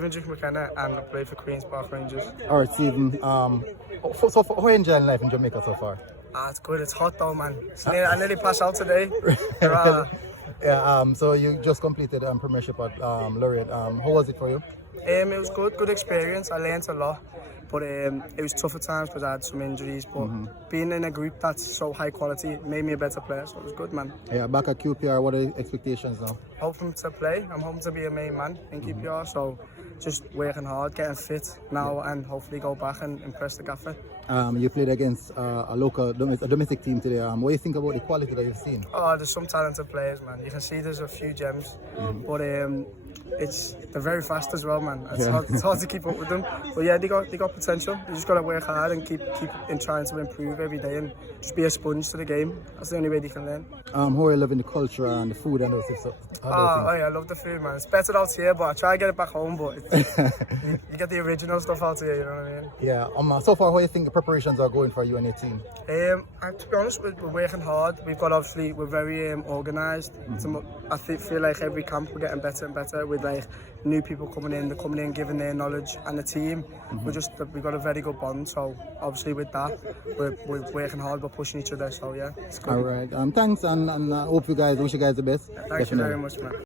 Mckenna, and I play for Queen's Park Rangers. All right, Stephen. How are you enjoying life in Jamaica so far? It's good. It's hot though, man. I nearly passed out today. Yeah. So you just completed Premiership at Laureate. How was it for you? It was good experience. I learned a lot, but it was tough at times because I had some injuries. But being in a group that's so high quality made me a better player, so it was good, man. Yeah, back at QPR, what are the expectations now? Hoping to play. I'm hoping to be a main man in QPR, so just working hard, getting fit now, and hopefully go back and impress the gaffer. You played against a domestic team today. What do you think about the quality that you've seen? Oh, there's some talented players, man. You can see there's a few gems, but they're very fast as well, man. It's hard to keep up with them. But yeah, they got potential. You just got to work hard and keep in trying to improve every day and just be a sponge to the game. That's the only way they can learn. How are you loving the culture and the food and those stuff? Oh yeah, I love the food, man. It's better out here, but I try to get it back home. But you get the original stuff out here, you know what I mean? Yeah. So far, how do you think the preparations are going for you and your team? And to be honest, we're working hard. We're very organised. I feel like every camp we're getting better and better with like new people coming in. They're coming in, giving their knowledge, and the team. We've got a very good bond. So obviously with that, we're working hard. We're pushing each other. So yeah, it's good. All right. Thanks, and I wish you guys the best. Thank you very much, man.